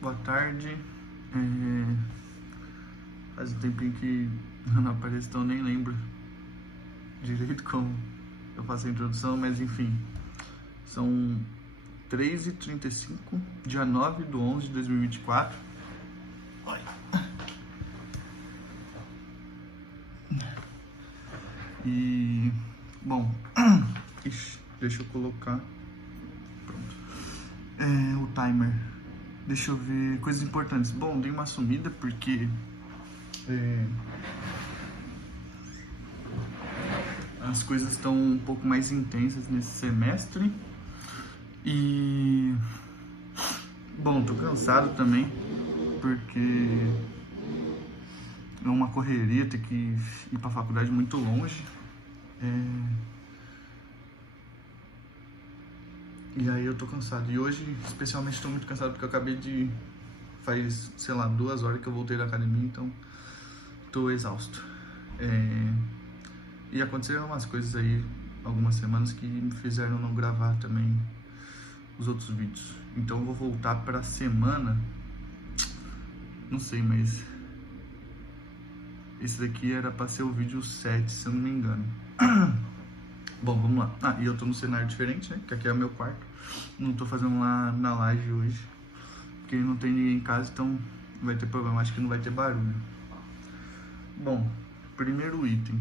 Boa tarde. Faz um tempinho que eu não apareço, então eu nem lembro direito como eu faço a introdução, mas enfim. São 3h35, dia 9/11/2024. E, bom, deixa eu colocar, pronto, o timer. Deixa eu ver coisas importantes. Bom, dei uma sumida porque as coisas estão um pouco mais intensas nesse semestre. E, bom, tô cansado também porque é uma correria ter que ir pra faculdade muito longe. E aí eu tô cansado. E hoje, especialmente, tô muito cansado porque eu acabei de... Faz, sei lá, 2 horas que eu voltei da academia, então tô exausto. E aconteceram umas coisas aí, algumas semanas, que me fizeram não gravar também os outros vídeos. Então eu vou voltar pra semana... Não sei, mas... Esse daqui era pra ser o vídeo 7, se eu não me engano. Bom, vamos lá. E eu tô num cenário diferente, né? Que aqui é o meu quarto. Não tô fazendo lá na laje hoje, porque não tem ninguém em casa, então não vai ter problema. Acho que não vai ter barulho. Bom, primeiro item.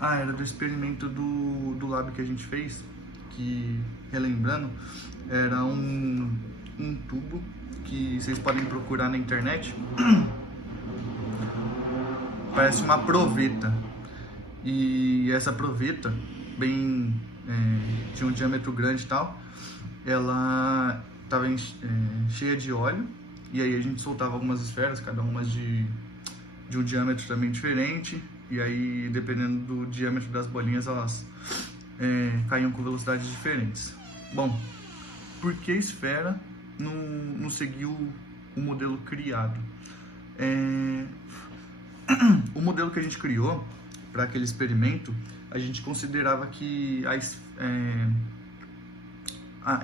Era do experimento do lab que a gente fez, que, relembrando, era um tubo que vocês podem procurar na internet. Parece uma proveta. E essa proveta, tinha um diâmetro grande e tal, ela estava cheia de óleo, e aí a gente soltava algumas esferas, cada uma de um diâmetro também diferente, e aí dependendo do diâmetro das bolinhas elas caíam com velocidades diferentes. Bom, por que a esfera não seguiu o modelo criado? O modelo que a gente criou para aquele experimento, a gente considerava que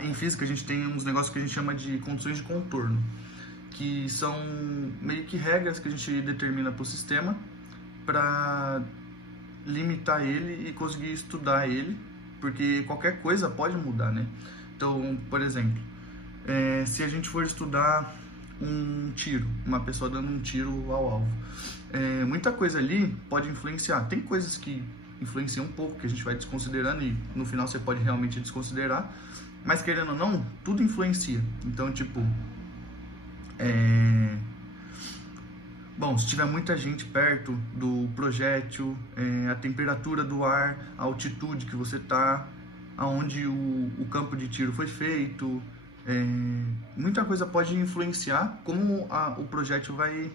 em física a gente tem uns negócios que a gente chama de condições de contorno, que são meio que regras que a gente determina para o sistema para limitar ele e conseguir estudar ele, porque qualquer coisa pode mudar, né? Então, por exemplo, se a gente for estudar um tiro, uma pessoa dando um tiro ao alvo, muita coisa ali pode influenciar. Tem coisas que influenciam um pouco, que a gente vai desconsiderando e no final você pode realmente desconsiderar, mas querendo ou não, tudo influencia. Então, tipo, bom, se tiver muita gente perto do projétil, a temperatura do ar, a altitude que você tá, aonde o campo de tiro foi feito, muita coisa pode influenciar como o projétil vai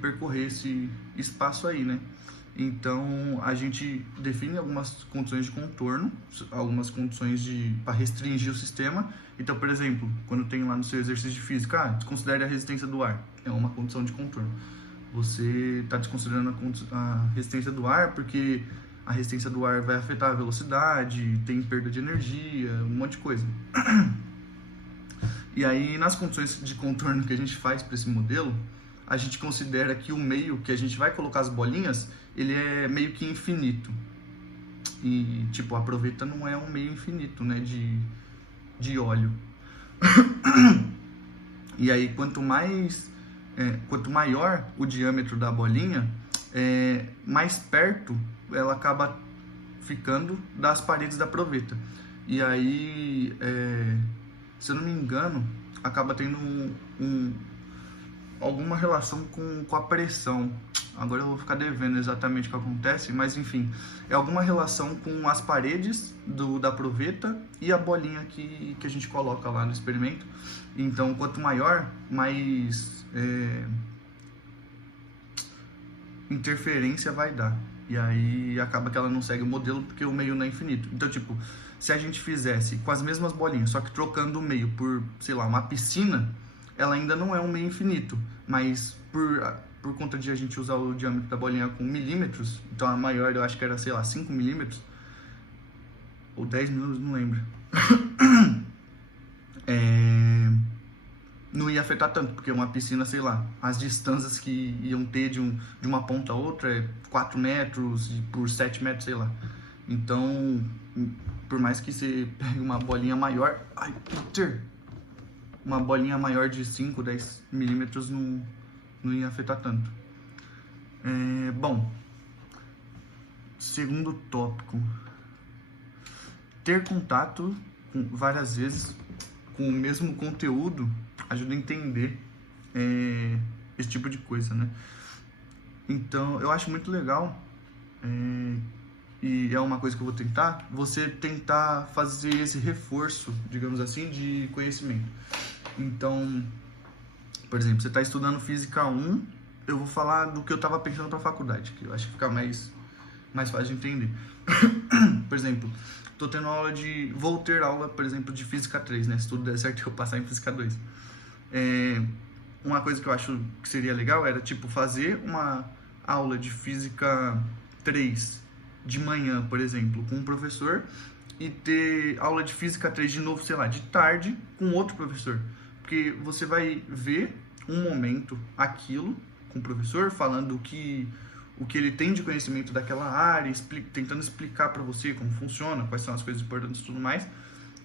percorrer esse espaço aí, né? Então a gente define algumas condições de contorno, algumas condições para restringir o sistema. Então, por exemplo, quando tem lá no seu exercício de física, desconsidere a resistência do ar, é uma condição de contorno. Você está desconsiderando a resistência do ar porque a resistência do ar vai afetar a velocidade, tem perda de energia, um monte de coisa. E aí, nas condições de contorno que a gente faz para esse modelo, a gente considera que o meio que a gente vai colocar as bolinhas, ele é meio que infinito. E, tipo, a proveta não é um meio infinito, né, de óleo. E aí, quanto maior o diâmetro da bolinha, mais perto ela acaba ficando das paredes da proveta. E aí, se eu não me engano, acaba tendo alguma relação com a pressão. Agora eu vou ficar devendo exatamente o que acontece, mas enfim, é alguma relação com as paredes da proveta e a bolinha que a gente coloca lá no experimento. Então, quanto maior, mais interferência vai dar. E aí acaba que ela não segue o modelo porque o meio não é infinito. Então, tipo, se a gente fizesse com as mesmas bolinhas, só que trocando o meio por, sei lá, uma piscina, ela ainda não é um meio infinito, mas por conta de a gente usar o diâmetro da bolinha com milímetros, então a maior eu acho que era, sei lá, 5 milímetros, ou 10 milímetros, não lembro. afetar tanto, porque uma piscina, sei lá, as distâncias que iam ter de uma ponta a outra é 4 metros por 7 metros, sei lá. Então, por mais que você pegue uma bolinha maior, ai, Peter, uma bolinha maior de 5, 10 milímetros não ia afetar tanto. Bom, segundo tópico, ter contato várias vezes com o mesmo conteúdo ajuda a entender esse tipo de coisa, né? Então, eu acho muito legal, e é uma coisa que eu vou tentar, você tentar fazer esse reforço, digamos assim, de conhecimento. Então, por exemplo, você está estudando Física 1, eu vou falar do que eu estava pensando para a faculdade, que eu acho que fica mais fácil de entender. Por exemplo, vou ter aula, por exemplo, de Física 3, né? Se tudo der certo, eu passar em Física 2. Uma coisa que eu acho que seria legal era, tipo, fazer uma aula de Física 3 de manhã, por exemplo, com um professor, e ter aula de Física 3 de novo, sei lá, de tarde, com outro professor. Porque você vai ver um momento aquilo com o professor, falando o que ele tem de conhecimento daquela área, tentando explicar para você como funciona, quais são as coisas importantes e tudo mais.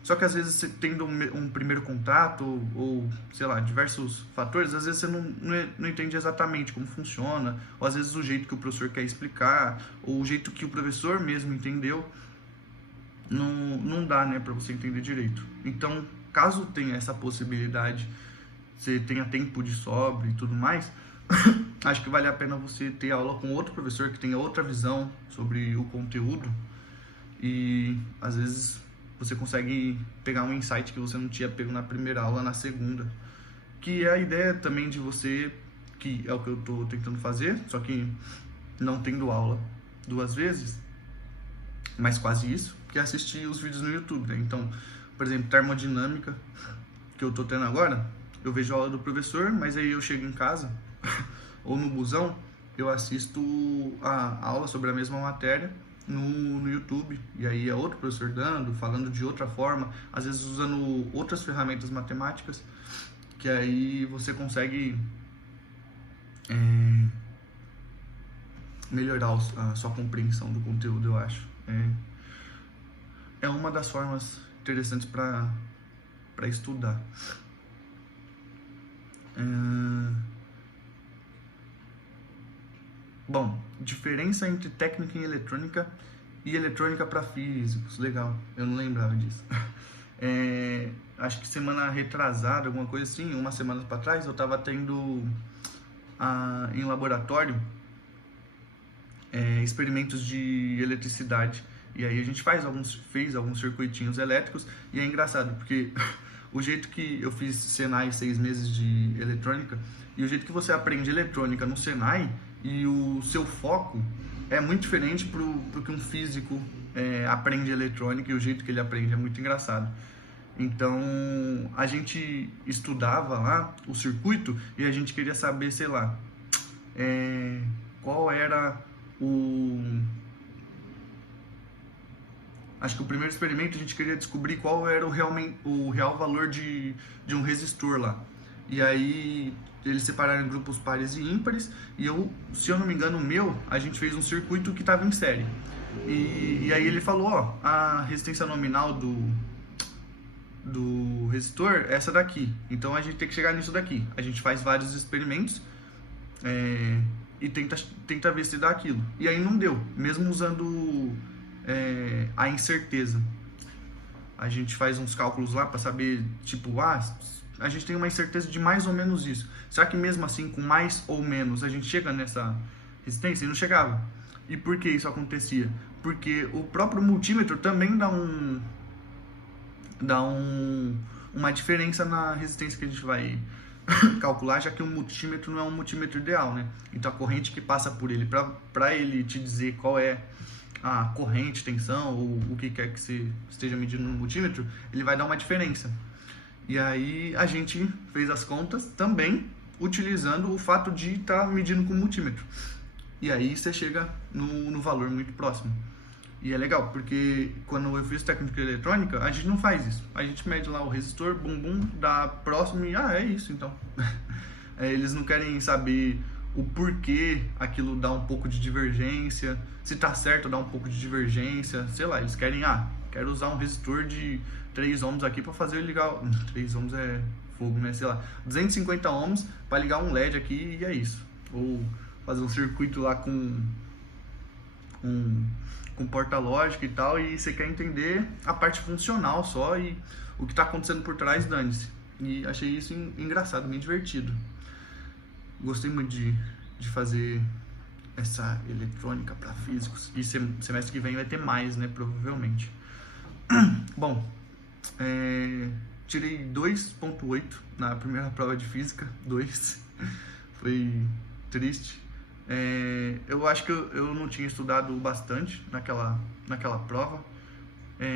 Só que às vezes você tendo um primeiro contato ou, sei lá, diversos fatores, às vezes você não entende exatamente como funciona, ou às vezes o jeito que o professor quer explicar, ou o jeito que o professor mesmo entendeu, não dá, né, para você entender direito. Então, caso tenha essa possibilidade, você tenha tempo de sobra e tudo mais, acho que vale a pena você ter aula com outro professor que tenha outra visão sobre o conteúdo, e às vezes você consegue pegar um insight que você não tinha pego na primeira aula, na segunda, que é a ideia também de você, que é o que eu estou tentando fazer, só que não tendo aula 2 vezes, mas quase isso, que é assistir os vídeos no YouTube, né? Então, por exemplo, termodinâmica, que eu estou tendo agora, eu vejo a aula do professor, mas aí eu chego em casa ou no busão, eu assisto a aula sobre a mesma matéria no YouTube, e aí é outro professor falando de outra forma, às vezes usando outras ferramentas matemáticas, que aí você consegue melhorar a sua compreensão do conteúdo, eu acho. É uma das formas interessantes para estudar. Bom, diferença entre técnica em eletrônica e eletrônica para físicos. Legal, eu não lembrava disso. Acho que semana retrasada, alguma coisa assim, umas semanas para trás, eu estava tendo em laboratório experimentos de eletricidade. E aí a gente fez alguns circuitinhos elétricos, e é engraçado, porque o jeito que eu fiz Senai 6 meses de eletrônica, e o jeito que você aprende eletrônica no Senai, e o seu foco é muito diferente pro que um físico aprende eletrônica, e o jeito que ele aprende é muito engraçado. Então, a gente estudava lá o circuito e a gente queria saber, sei lá, qual era acho que o primeiro experimento a gente queria descobrir qual era o real valor de um resistor lá. E aí eles separaram em grupos pares e ímpares, e se eu não me engano, a gente fez um circuito que estava em série. E aí ele falou, a resistência nominal do resistor é essa daqui, então a gente tem que chegar nisso daqui. A gente faz vários experimentos e tenta ver se dá aquilo. E aí não deu, mesmo usando a incerteza. A gente faz uns cálculos lá para saber, tipo, a gente tem uma incerteza de mais ou menos isso. Será que mesmo assim, com mais ou menos, a gente chega nessa resistência? E não chegava. E por que isso acontecia? Porque o próprio multímetro também dá uma diferença na resistência que a gente vai calcular, já que o multímetro não é um multímetro ideal, né? Então a corrente que passa por ele, para ele te dizer qual é a corrente, tensão ou o que quer que você esteja medindo no multímetro, ele vai dar uma diferença. E aí a gente fez as contas também utilizando o fato de estar medindo com o multímetro. E aí você chega no valor muito próximo. E é legal, porque quando eu fiz técnica eletrônica, a gente não faz isso. A gente mede lá o resistor, bum bum, dá próximo e é isso então. Eles não querem saber o porquê aquilo dá um pouco de divergência, se tá certo dá um pouco de divergência, sei lá, eles querem, quero usar um resistor de 3 ohms aqui para fazer ligar, 3 ohms é fogo, né, sei lá, 250 ohms para ligar um LED aqui e é isso. Ou fazer um circuito lá com porta-lógica e tal, e você quer entender a parte funcional só e o que está acontecendo por trás, dane-se. E achei isso engraçado, meio divertido. Gostei muito de fazer essa eletrônica para físicos, e semestre que vem vai ter mais, né, provavelmente. Bom, tirei 2.8 na primeira prova de física, 2, foi triste. Eu acho que eu não tinha estudado bastante naquela prova,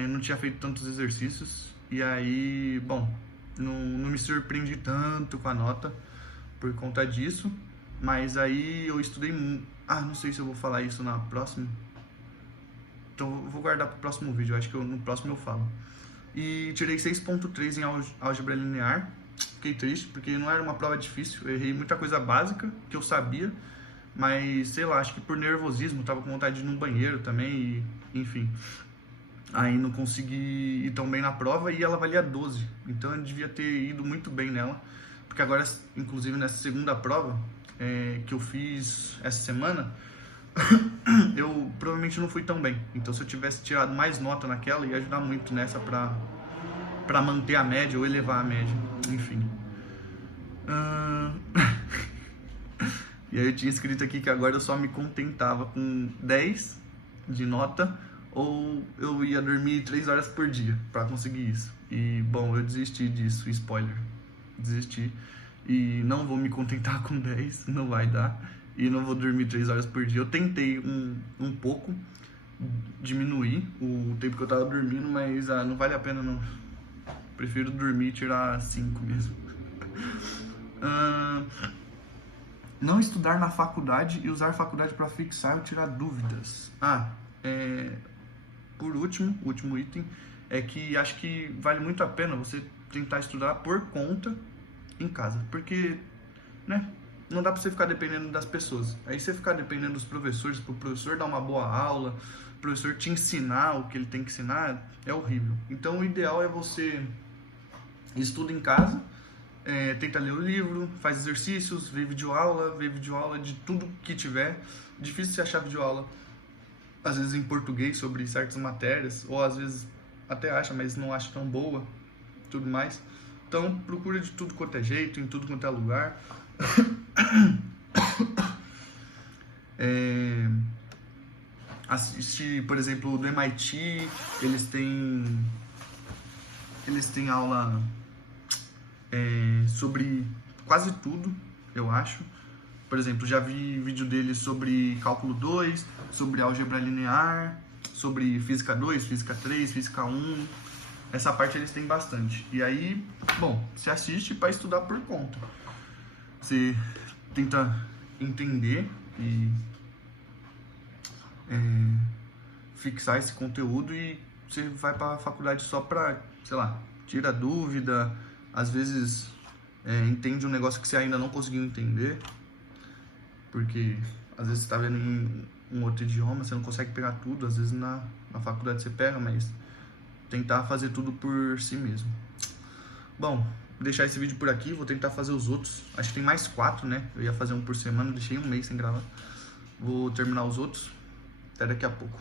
não tinha feito tantos exercícios, e aí, bom, não me surpreendi tanto com a nota por conta disso, mas aí eu estudei muito. Não sei se eu vou falar isso na próxima, então eu vou guardar para o próximo vídeo, acho que no próximo eu falo. E tirei 6.3 em álgebra linear, fiquei triste, porque não era uma prova difícil, eu errei muita coisa básica que eu sabia, mas sei lá, acho que por nervosismo, tava com vontade de ir no banheiro também, e enfim. Aí não consegui ir tão bem na prova e ela valia 12, então eu devia ter ido muito bem nela, porque agora, inclusive nessa segunda prova que eu fiz essa semana, eu provavelmente não fui tão bem, então se eu tivesse tirado mais nota naquela, ia ajudar muito nessa pra manter a média ou elevar a média, enfim. E aí eu tinha escrito aqui que agora eu só me contentava com 10 de nota, ou eu ia dormir 3 horas por dia pra conseguir isso. E bom, eu desisti disso, spoiler, desisti. E não vou me contentar com 10, não vai dar. E não vou dormir 3 horas por dia. Eu tentei um pouco diminuir o tempo que eu tava dormindo, mas não vale a pena não. Prefiro dormir e tirar 5 mesmo. Não estudar na faculdade e usar a faculdade para fixar ou tirar dúvidas. Por último, o último item é que acho que vale muito a pena você tentar estudar por conta em casa, porque, né, não dá para você ficar dependendo das pessoas. Aí você ficar dependendo dos professores, pro professor dar uma boa aula, o professor te ensinar o que ele tem que ensinar, é horrível. Então o ideal é você estuda em casa, tenta ler o livro, faz exercícios, vê videoaula de tudo que tiver. Difícil você achar videoaula, às vezes em português, sobre certas matérias, ou às vezes até acha, mas não acha tão boa, tudo mais. Então procura de tudo quanto é jeito, em tudo quanto é lugar. Assistir, por exemplo, do MIT, eles têm aula sobre quase tudo, eu acho. Por exemplo, já vi vídeo deles sobre cálculo 2, sobre álgebra linear, sobre física 2, física 3, física 1. Essa parte eles têm bastante. E aí, bom, você assiste para estudar por conta. Você tenta entender e fixar esse conteúdo, e você vai para a faculdade só para, sei lá, tira dúvida, às vezes entende um negócio que você ainda não conseguiu entender, porque às vezes você está vendo em um outro idioma, você não consegue pegar tudo, às vezes na faculdade você pega, mas tentar fazer tudo por si mesmo. Bom, vou deixar esse vídeo por aqui, vou tentar fazer os outros, acho que tem mais 4, né, eu ia fazer um por semana, deixei um mês sem gravar, vou terminar os outros, até daqui a pouco.